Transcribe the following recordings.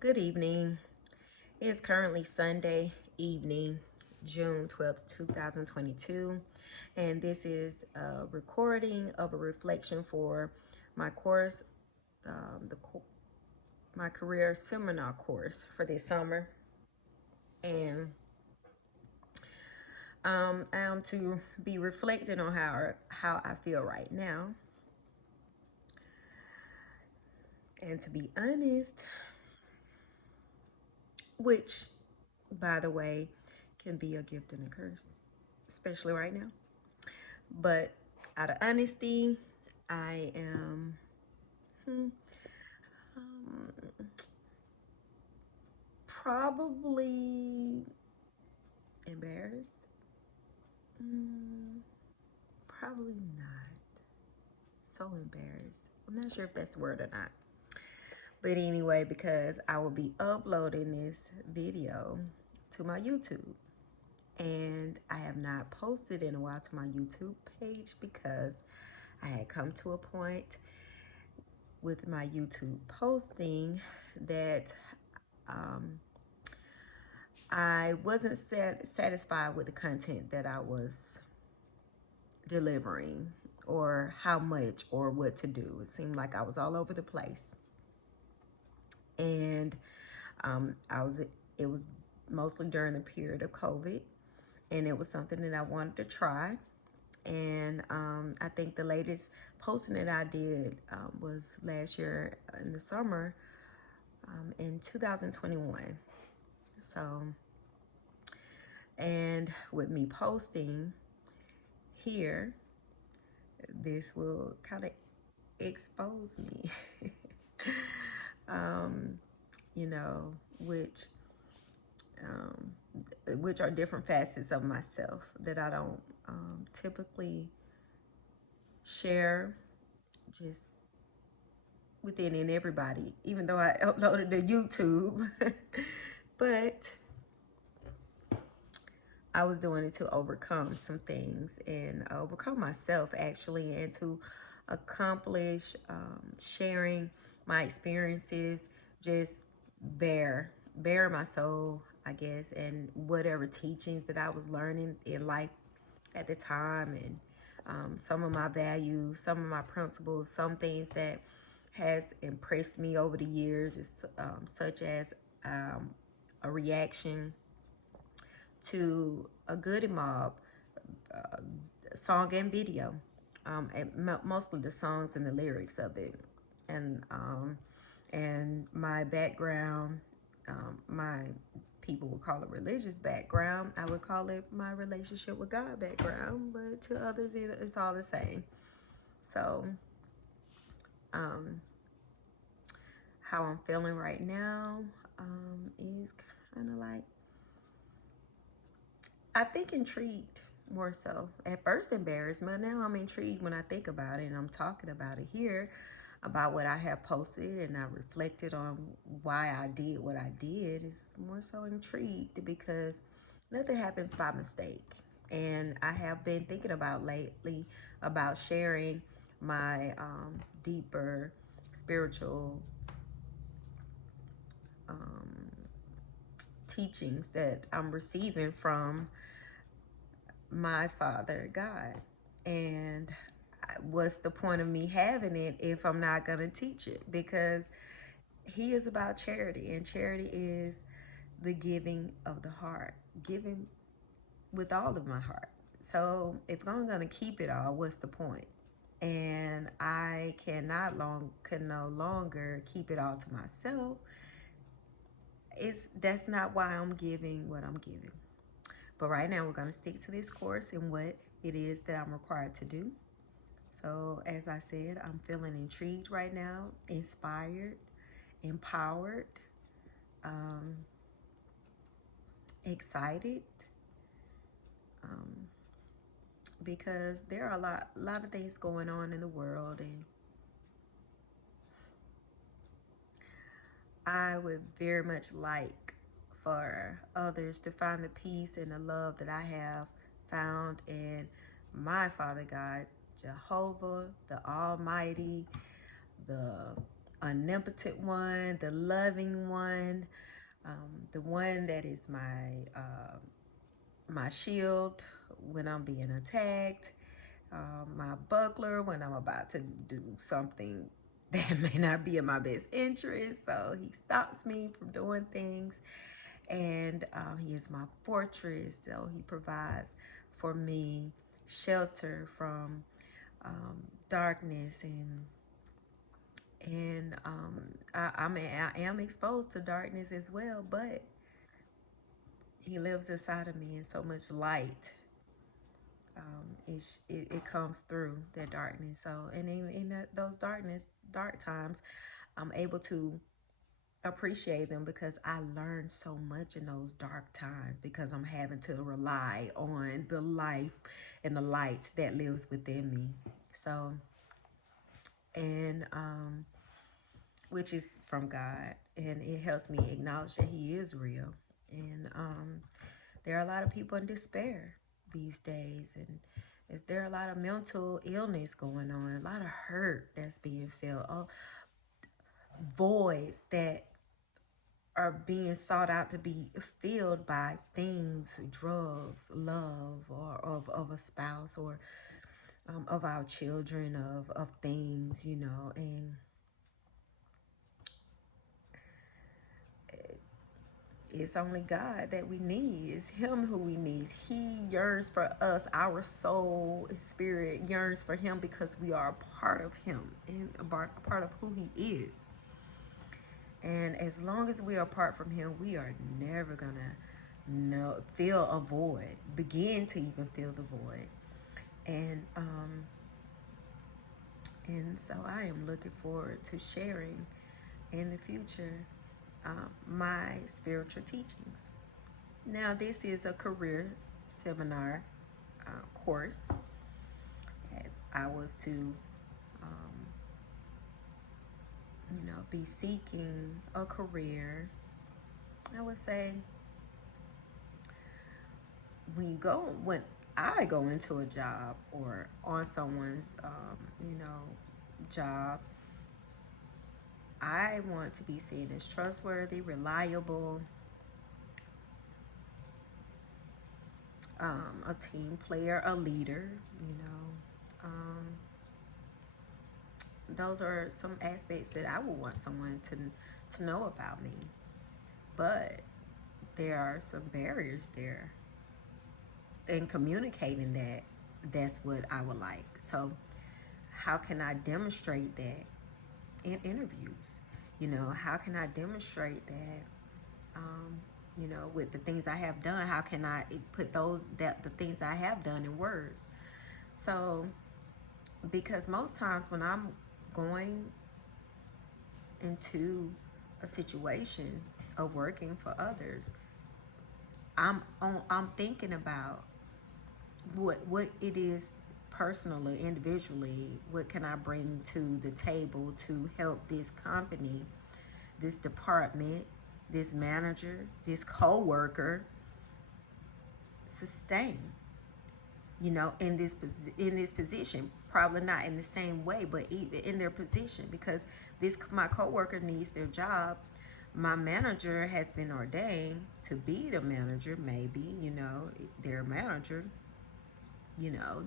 Good evening. It is currently Sunday evening, June 12th, 2022, and this is a recording of a reflection for my course, um, the my career seminar course for this summer. And I am to be reflecting on how I feel right now. And to be honest, which, by the way, can be a gift and a curse, especially right now. But out of honesty, I am um, probably embarrassed. Probably not. So embarrassed. I'm not sure if that's the word or not. But anyway, because I will be uploading this video to my YouTube. And I have not posted in a while to my YouTube page because I had come to a point with my YouTube posting that I wasn't satisfied with the content that I was delivering or how much or what to do. It seemed like I was all over the place. And it was mostly during the period of COVID, and it was something that I wanted to try. And I think the latest posting that I did was last year in the summer in 2021. So, and with me posting here, this will kind of expose me, um, you know, which are different facets of myself that I don't typically share just with any and everybody, even though I uploaded to YouTube. But I was doing it to overcome some things and overcome myself actually, and to accomplish sharing my experiences, just bare my soul, I guess, and whatever teachings that I was learning in life at the time, and some of my values, some of my principles, some things that has impressed me over the years, is such as a reaction to a Goody Mob song and video, and mostly the songs and the lyrics of it, and my background, my people would call it religious background. I would call it my relationship with God background, but to others, it's all the same. So, how I'm feeling right now is kind of like, I think, intrigued more so. At first embarrassed, but now I'm intrigued when I think about it, and I'm talking about it here, about what I have posted, and I reflected on why I did what I did. It's more so intrigued because nothing happens by mistake. And I have been thinking about lately about sharing my deeper spiritual teachings that I'm receiving from my Father God. And what's the point of me having it if I'm not going to teach it? Because He is about charity, and charity is the giving of the heart, giving with all of my heart. So if I'm going to keep it all, what's the point? And I can no longer keep it all to myself. That's not why I'm giving what I'm giving. But right now we're going to stick to this course and what it is that I'm required to do. So as I said, I'm feeling intrigued right now, inspired, empowered, excited, because there are a lot of things going on in the world, and I would very much like for others to find the peace and the love that I have found in my Father God, Jehovah, the Almighty, the omnipotent one, the loving one, the one that is my shield when I'm being attacked, my buckler when I'm about to do something that may not be in my best interest. So he stops me from doing things, and he is my fortress. So he provides for me shelter from darkness, and I am exposed to darkness as well, but he lives inside of me, and so much light it comes through that darkness. So, and in those dark times, I'm able to appreciate them because I learned so much in those dark times because I'm having to rely on the life and the light that lives within me. So, and which is from God, and it helps me acknowledge that He is real. And there are a lot of people in despair these days, and is there a lot of mental illness going on, a lot of hurt that's being felt, voids that are being sought out to be filled by things, drugs, love, or of a spouse, or of our children, of things, you know. And it's only God that we need. It's Him who we need. He yearns for us. Our soul and spirit yearns for Him because we are a part of Him and a part of who He is. And as long as we are apart from Him, we are never gonna feel a void, begin to even feel the void. And so I am looking forward to sharing in the future my spiritual teachings. Now, this is a career seminar course. I was to, be seeking a career. I would say when I go into a job or on someone's, job, I want to be seen as trustworthy, reliable, a team player, a leader, those are some aspects that I would want someone to know about me. But there are some barriers there in communicating that. That's what I would like. So how can I demonstrate that in interviews? How can I demonstrate that with the things I have done? How can I put the things I have done in words? So, because most times when I'm going into a situation of working for others, I'm thinking about what it is personally, individually. What can I bring to the table to help this company, this department, this manager, this co-worker sustain, in this position. Probably not in the same way, but even in their position, because my co-worker needs their job. My manager has been ordained to be the manager. Maybe their manager,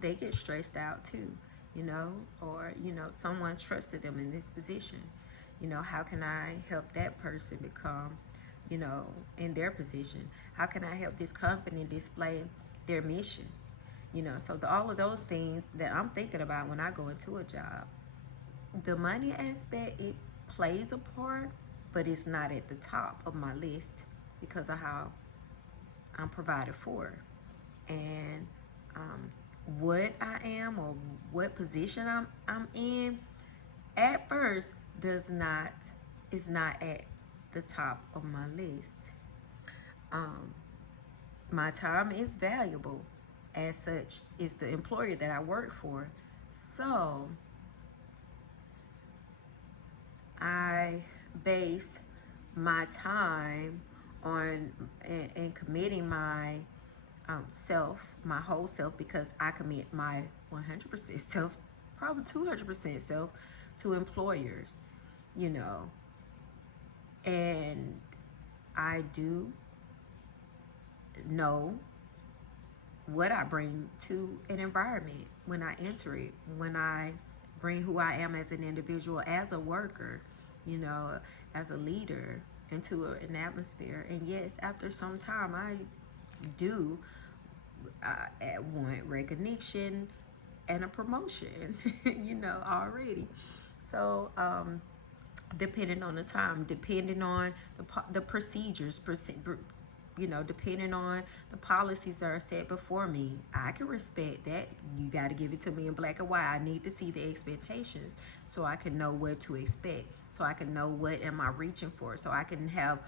they get stressed out too, or someone trusted them in this position. How can I help that person become, in their position? How can I help this company display their mission? So all of those things that I'm thinking about when I go into a job. The money aspect, it plays a part, but it's not at the top of my list because of how I'm provided for. And what I am or what position I'm in at first is not at the top of my list. My time is valuable, as such is the employer that I work for. So I base my time on and committing my my whole self, because I commit my 100% self, probably 200% self, to employers. you know, and I do know what I bring to an environment when I enter it, when I bring who I am as an individual, as a worker, you know, as a leader into an atmosphere. And yes, after some time, I do want recognition and a promotion, you know, already. So, depending on the time, depending on the procedures, you know, depending on the policies that are set before me, I can respect that. You got to give it to me in black and white. I need to see the expectations so I can know what to expect, so I can know what am I reaching for, so I can have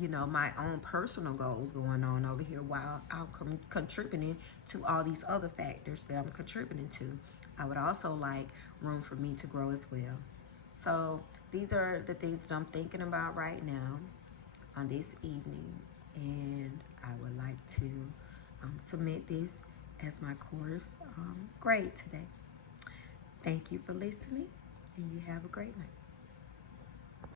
you know, my own personal goals going on over here while I'm contributing to all these other factors that I'm contributing to. I would also like room for me to grow as well. So these are the things that I'm thinking about right now on this evening, and I would like to submit this as my course grade today. Thank you for listening, and you have a great night.